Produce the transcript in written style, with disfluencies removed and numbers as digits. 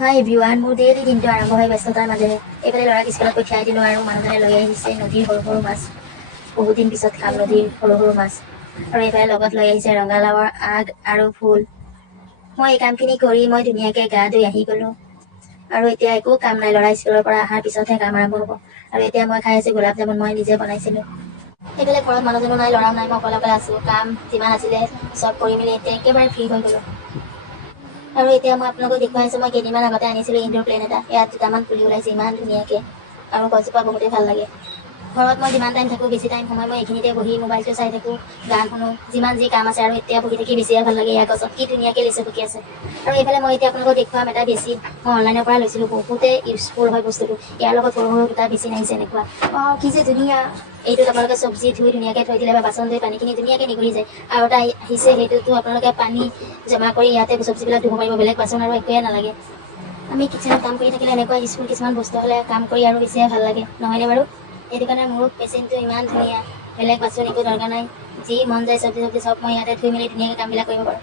হয় এভৰিৱান, মোৰ ডেইলি দিনটো আৰম্ভ হয় ব্যস্ততাৰ মাজেৰে। এইফালে ল'ৰাক স্কুলত পঠিয়াই দিলোঁ আৰু মানুহজনে লৈ আহিছে নদীৰ সৰু সৰু মাছ। বহুত দিন পিছত খাম নদীৰ সৰু সৰু মাছ। আৰু এইফালে লগত লৈ আহিছে ৰঙালাওৰ আগ আৰু ফুল। মই এই কামখিনি কৰি মই ধুনীয়াকৈ গা ধুই আহি গ'লোঁ। আৰু এতিয়া একো কাম নাই, ল'ৰা স্কুলৰ পৰা অহাৰ পিছতহে কাম আৰম্ভ হ'ব। আৰু এতিয়া মই খাই আছোঁ গোলাপ জামুন, মই নিজে বনাইছিলোঁ। এইফালে ঘৰত মানুহজনো নাই, ল'ৰাও নাই, মই অকলে অকলে আছোঁ। কাম যিমান আছিলে চব কৰি মেলি এতিয়া একেবাৰে ফ্ৰী হৈ গ'লোঁ। আৰু এতিয়া মই আপোনালোকক দেখুৱাইছোঁ, মই কেইদিনমান আগতে আনিছিলোঁ ইনডোৰ প্লেন এটা। ইয়াত দুটামান পুলি ওলাইছে ইমান ধুনীয়াকৈ, আৰু গছজোপা বহুতেই ভাল লাগে। ঘৰত মই যিমান টাইম থাকোঁ, বেছি টাইম সময় মই এইখিনিতে বহি মোবাইলটো চাই থাকোঁ, গান শুনো, যিমান যি কাম আছে। আৰু এতিয়া বহি থাকি বেছিয়ে ভাল লাগে। ইয়াৰ গছত কি ধুনীয়াকৈ লিচু পকি আছে। আৰু এইফালে মই এতিয়া আপোনালোকক দেখুৱাম এটা বেছি, মই অনলাইনৰ পৰা লৈছিলোঁ, বহুতেই ইউজফুল হয় বস্তুটো। ইয়াৰ লগত সৰু সৰু দুটা বেছি আহিছে এনেকুৱা। কি যে ধুনীয়া। এইটোত আপোনালোকে চব্জি ধুই ধুনীয়াকৈ থৈ দিলে বা বাচন ধুই পানীখিনি ধুনীয়াকৈ নিগৰি যায়। আৰু এটা আহিছে, সেইটোতো আপোনালোকে পানী জমা কৰি ইয়াতে চব্জিবিলাক ধুব পাৰিব, বেলেগ বাচন আৰু একোৱে নালাগে। আমি কিচেনত কাম কৰি থাকিলে এনেকুৱা ইউজফুল কিছুমান বস্তু হ'লে কাম কৰি আৰু বেছিয়ে ভাল লাগে, নহয়নে বাৰু? সেইটো কাৰণে মোৰ পেচেণ্টটো ইমান ধুনীয়া, বেলেগ বাচন একো দৰকাৰ নাই। যি মন যায় চব্জি চব মই ইয়াতে ধুই মেলি ধুনীয়াকৈ কামবিলাক কৰিব পাৰোঁ।